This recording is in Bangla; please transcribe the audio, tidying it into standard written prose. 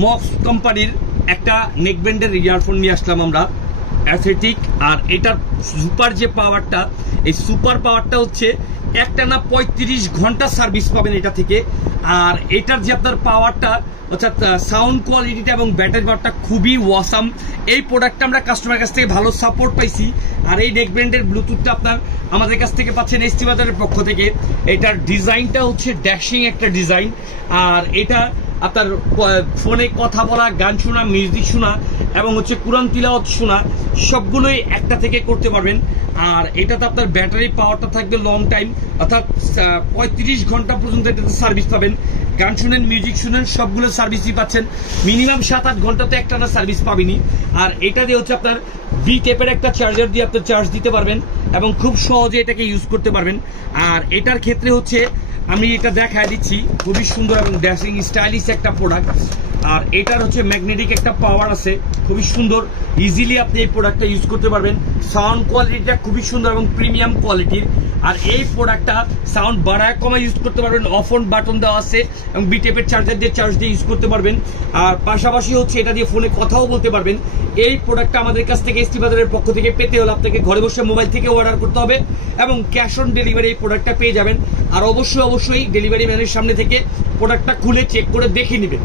মক্স কোম্পানির একটা নেকব্যান্ডের ইয়ারফোন নিয়ে আসলাম আমরা, অ্যাথেটিক। আর এটার সুপার যে পাওয়ারটা, এই সুপার পাওয়ারটা হচ্ছে একটানা 35 ঘন্টা সার্ভিস পাবেন এটা থেকে। আর এটার যে আপনার পাওয়ারটা অর্থাৎ সাউন্ড কোয়ালিটিটা এবং ব্যাটারি পাওয়ারটা খুবই ওয়াসাম। এই প্রোডাক্টটা আমরা কাস্টমার কাছ থেকে ভালো সাপোর্ট পাইছি। আর এই নেকব্যান্ডের ব্লুটুথটা আপনার আমাদের কাছ থেকে পাচ্ছেন এসটি বাজারের পক্ষ থেকে। এটার ডিজাইনটা হচ্ছে ড্যাশিং একটা ডিজাইন। আর এটা আপনার ফোনে কথা বলা, গান শোনা, মিউজিক শোনা এবং হচ্ছে কুরআন তিলাওয়াত শোনা সবগুলোই একটা থেকে করতে পারবেন। আর এটাতে আপনার ব্যাটারি পাওয়ারটা থাকবে লং টাইম, অর্থাৎ 35 ঘন্টা পর্যন্ত এটাতে সার্ভিস পাবেন। গান শুনেন, মিউজিক শুনেন, সবগুলো সার্ভিসই পাচ্ছেন। মিনিমাম 7-8 ঘন্টাতে একটানা সার্ভিস পাবেনি। আর এটা দিয়ে হচ্ছে আপনার বি টাইপের একটা চার্জার দিয়ে আপনার চার্জ দিতে পারবেন এবং খুব সহজে এটাকে ইউজ করতে পারবেন। আর এটার ক্ষেত্রে হচ্ছে আমি এটা দেখায় দিচ্ছি, খুবই সুন্দর এবং ড্যাশিং স্টাইলিশ একটা প্রোডাক্ট। আর এটার হচ্ছে ম্যাগনেটিক একটা পাওয়ার আছে, খুবই সুন্দর। ইজিলি আপনি এই প্রোডাক্টটা ইউজ করতে পারবেন। সাউন্ড কোয়ালিটিটা খুবই সুন্দর এবং প্রিমিয়াম কোয়ালিটির। আর এই প্রোডাক্টটা সাউন্ড বাড়ায় কমায় ইউজ করতে পারবেন। অফ অন বাটন দেওয়া আছে এবং বি টাইপের চার্জার দিয়ে চার্জ দিয়ে ইউজ করতে পারবেন। আর পাশাপাশি হচ্ছে এটা দিয়ে ফোনে কথাও বলতে পারবেন। এই প্রোডাক্টটা আমাদের কাছ থেকে এসটি বাজারের পক্ষ থেকে পেতে হলে আপনাকে ঘরে বসে মোবাইল থেকে অর্ডার করতে হবে এবং ক্যাশ অন ডেলিভারি এই প্রোডাক্টটা পেয়ে যাবেন। আর অবশ্যই ডেলিভারি ম্যানের সামনে থেকে প্রোডাক্টটা খুলে চেক করে দেখে নেবেন।